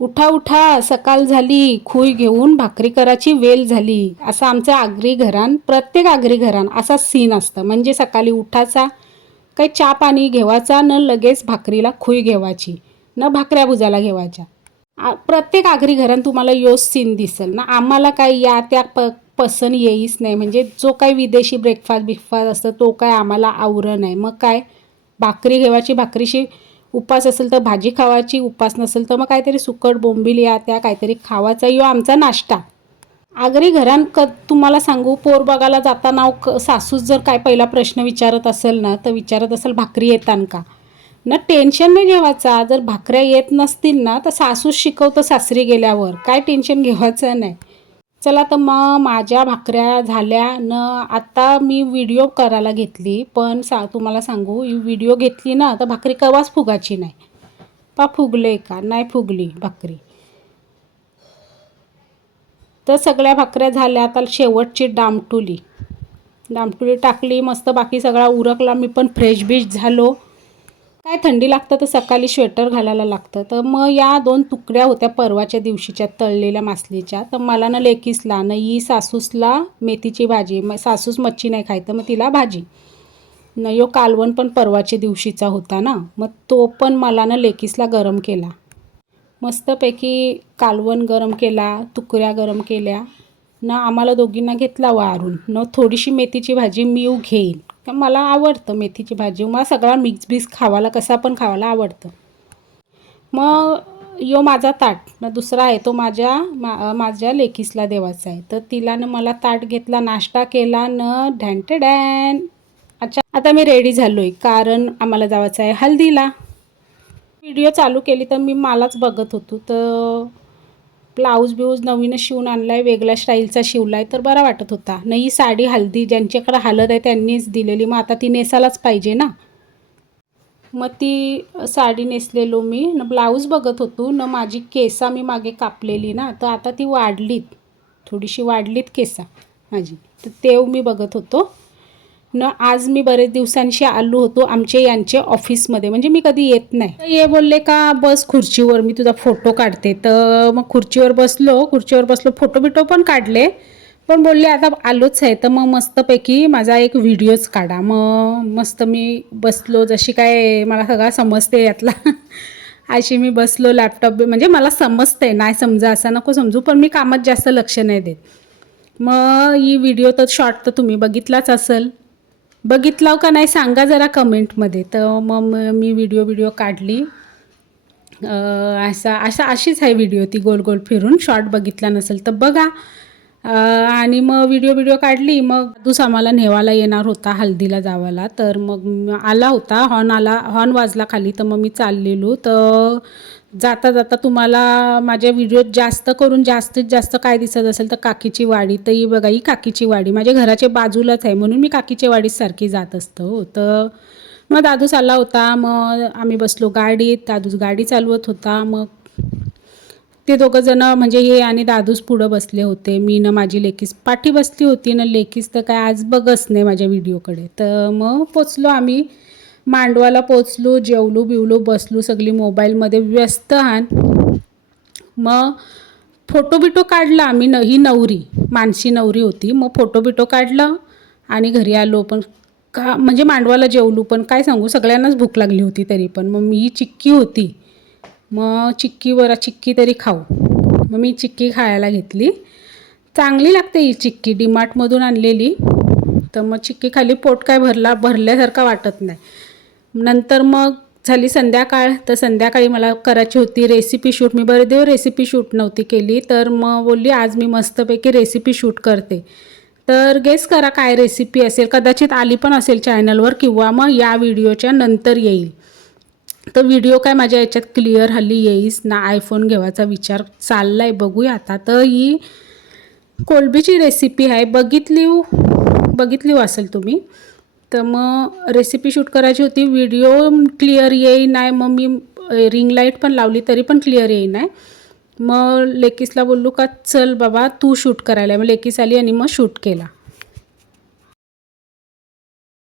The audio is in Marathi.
उठा उठा सकाळ झाली खुई घेऊन भाकरी करायची वेल झाली. असं आमचं आगरी घरान प्रत्येक आगरी घरान असा सीन असतं. म्हणजे सकाळी उठायचा काही चहा पाणी घेवायचा न लगेच भाकरीला खुई घेवायची न भाकऱ्या भुजाला घेवायच्या. आ- प्रत्येक आगरी घरान तुम्हाला योच सीन दिसेल. ना आम्हाला काही या त्या प पसंत येईच नाही. म्हणजे जो काही विदेशी ब्रेकफास्ट बिकफास्ट असतं तो काय आम्हाला आवरण आहे मग काय? भाकरी घेवायची भाकरीशी उपास असेल तर भाजी खावायची उपास नसेल तर मग काहीतरी सुकट बोंबील या त्या काहीतरी खावाचा यो आमचा नाश्ता. आगरी घरान क तुम्हाला सांगू पोर बघायला जाताना हो क सासूस जर काय पहिला प्रश्न विचारत असेल ना तर विचारत असेल भाकरी येतान का? ना टेन्शन नाही घेवायचा जर भाकऱ्या येत नसतील ना तर सासूस शिकवतं सासरी गेल्यावर. काय टेन्शन घेवायचं नाही. चला तर मग माझ्या भाकऱ्या झाल्या. न आता मी व्हिडिओ करायला घेतली. पण सा तुम्हाला सांगू ही व्हिडिओ घेतली ना तर भाकरी कवाच फुगाची नाही. पा फुगले का? नाही फुगली भाकरी. तर सगळ्या भाकऱ्या झाल्या. आता शेवटची डामटुली. डामटुली टाकली. मस्त बाकी सगळा उरकला. मी पण फ्रेश बिश झालो. काय थंडी लागतं तर सकाळी स्वेटर घालायला लागतं. तर मग या दोन तुकड्या होत्या परवाच्या दिवशीच्या तळलेल्या मासलीच्या. तर मला ना लेकीसला न ही सासूसला मेथीची भाजी मग सासूस मच्छी नाही खाय तर मग तिला भाजी. न यो कालवण पण परवाच्या दिवशीचा होता ना मग तो पण मला ना लेकीसला गरम केला. मस्तपैकी कालवण गरम केला तुकड्या गरम केल्या. ना आम्हाला दोघींना घेतला वारून. न थोडीशी मेथीची भाजी मीव घेईन. तर मला आवडतं मेथीची भाजी. मला सगळा मिक्स बिक्स खावाला कसा पण खावायला आवडतं. मग यो माझा ताट. मग दुसरा आहे तो माझ्या मा माझ्या लेकीसला देवाचा आहे. तर तिला न मला ताट घेतला नाश्ता केला न ढॅन्टे डॅन. अच्छा आता मी रेडी झालो आहे कारण आम्हाला जायचं आहे हल्दीला. व्हिडिओ चालू केली तर मी मलाच बघत होतो तर ब्लाऊज बिऊज नवीनच शिवून आणला आहे वेगळ्या स्टाईलचा शिवला आहे तर बरा वाटत होता. नाही ही साडी हल्दी ज्यांच्याकडे हालत आहे त्यांनीच दिलेली. मग आता ती नेसायलाच पाहिजे ना? मग ती साडी नेसलेलो मी. न ब्लाऊज बघत होतो न माझी केसा मी मागे कापलेली ना तर आता ती वाढलीत. थोडीशी वाढलीत केसा माझी. तर तेव मी बघत होतो. न आज मी बरेच दिवसांशी आलो होतो आमचे यांचे ऑफिसमध्ये. म्हणजे मी कधी येत नाही. तर ये बोलले का बस खुर्चीवर मी तुझा फोटो काढते. तर मग खुर्चीवर बसलो खुर्चीवर बसलो फोटो बिटो पण काढले. पण बोलले आता आलोच आहे तर मग मस्तपैकी माझा एक व्हिडिओच काढा. मग मस्त मी बसलो जशी काय मला सगळा समजते यातला. अशी मी बसलो लॅपटॉप म्हणजे मला समजते नाही समजा असं नको समजू पण मी कामात जास्त लक्ष नाही देत. मग ही व्हिडिओ तर शॉर्ट तर तुम्ही बघितलाच असेल. बघितला का नाही सांगा जरा कमेंटमध्ये. तर मग मी व्हिडिओ व्हिडिओ काढली. असा अशा अशीच आहे व्हिडिओ ती गोल गोल फिरून. शॉर्ट बघितला नसेल तर बघा. आणि मग व्हिडिओ व्हिडिओ काढली मग दुस आम्हाला नेवाला येणार होता हल्दीला जावाला. तर मग आला होता हॉर्न आला हॉर्न वाजला खाली तर मग मी चाललेलो. तर जाता जाता तुम्हाला माझ्या व्हिडिओत जास्त करून जास्तीत जास्त काय दिसत असेल तर काकीची वाडी. तर ही बघा ही काकीची वाडी. माझ्या घराच्या बाजूलाच आहे म्हणून मी काकीच्या वाडीत सारखी जात असतो हो. तर मग दादूस आला होता मग आम्ही बसलो गाडीत दादूस गाडी चालवत होता. मग ते दोघं जण म्हणजे हे आणि दादूस पुढं बसले होते. मी ना माझी लेकीस पाठी बसली होती ना लेकीस तर काय आज बघच नाही माझ्या व्हिडिओकडे. तर मग पोचलो आम्ही. मांडवाला पोचलो जेवलो बिवलो बसलो सगळी मोबाईलमध्ये व्यस्त आण. मग फोटो बिटो काढला आम्ही न ही नवरी मानसी नवरी होती. मग फोटो बिटो काढलं आणि घरी आलो. पण का म्हणजे मांडवाला जेवलो पण काय सांगू सगळ्यांनाच भूक लागली होती तरी पण. मग मी चिक्की होती. मग चिक्की बरा चिक्की तरी खाऊ. मग मी चिक्की खायला घेतली. चांगली लागते ही चिक्की. डीमार्टमधून आणलेली. तर मग चिक्की खाली पोट काय भरला भरल्यासारखा वाटत नाही. नंतर मग झाली संध्याकाळ. तर संध्याकाळी मला करायची होती रेसिपी शूट मी बरे देव रेसिपी शूट नव्हती केली. तर मग बोलली आज मी मस्तपैकी रेसिपी शूट करते. तर गेस करा काय रेसिपी असेल. कदाचित आली पण असेल चॅनलवर किंवा मग या व्हिडिओच्या नंतर येईल. तर व्हिडिओ काय माझ्या याच्यात क्लिअर हल्ली येईस ना आयफोन घेवायचा विचार चालला आहे बघूया आता. तर ही कोलबीची रेसिपी आहे. बघितली बघितली असेल तुम्ही? तर मग रेसिपी शूट करायची होती. व्हिडिओ क्लिअर येई नाही मग मी रिंग लाइट पण लावली तरी पण क्लिअर येई नाही मग लेकीसला बोललो का चल बाबा तू शूट करायला. मग लेकीस आली आणि मग शूट केला.